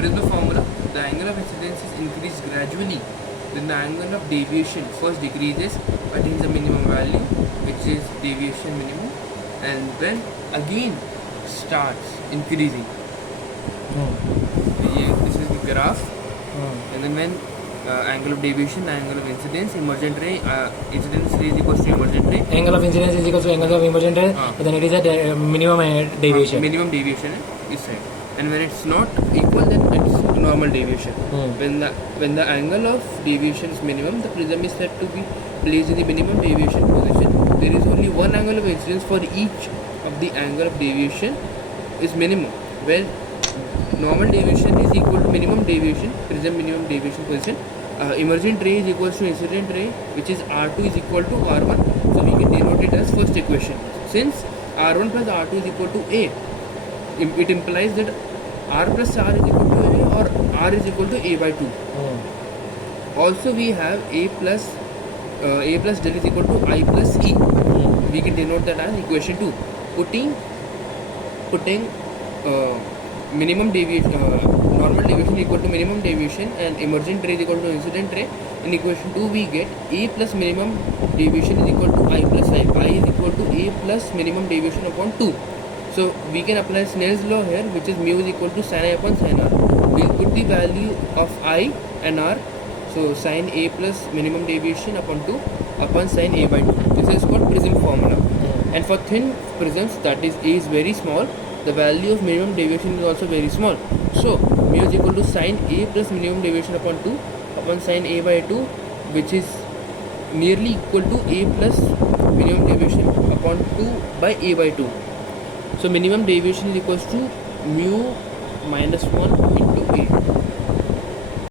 Prism formula, the angle of incidence is increased gradually, then the angle of deviation first decreases, attains the minimum value, which is deviation minimum, and then again starts increasing. This is the graph, and then when angle of deviation, angle of incidence, emergent ray, incidence ray is equals to emergent ray. Angle of incidence is equal to angle of emergent ray, then it is a minimum deviation. Minimum deviation is said. And when it's not equal, then it's normal deviation. When the angle of deviation is minimum, the prism is said to be placed in the minimum deviation position. There is only one angle of incidence for each of the angle of deviation is minimum. When normal deviation is equal to minimum deviation, prism minimum deviation position. Emergent ray is equal to incident ray, which is R2 is equal to R1. So we can denote it as first equation. Since R1 plus R2 is equal to A, it implies that R plus R is equal to A or R is equal to A by 2. Also we have A plus del is equal to I plus E. We can denote that as equation 2. Putting minimum deviation, normal deviation equal to minimum deviation and emergent ray is equal to incident ray. In equation 2 we get A plus minimum deviation is equal to I plus I. I is equal to A plus minimum deviation upon 2. So we can apply Snell's law here, which is mu is equal to sin I upon sin R. We'll put the value of I and R. So sin A plus minimum deviation upon 2 upon sin A by 2. This is called prism formula. And for thin prisms, that is A is very small, the value of minimum deviation is also very small. So mu is equal to sin A plus minimum deviation upon 2 upon sin A by 2, which is nearly equal to A plus minimum deviation upon 2 by A by 2. So minimum deviation is equals to mu minus 1 into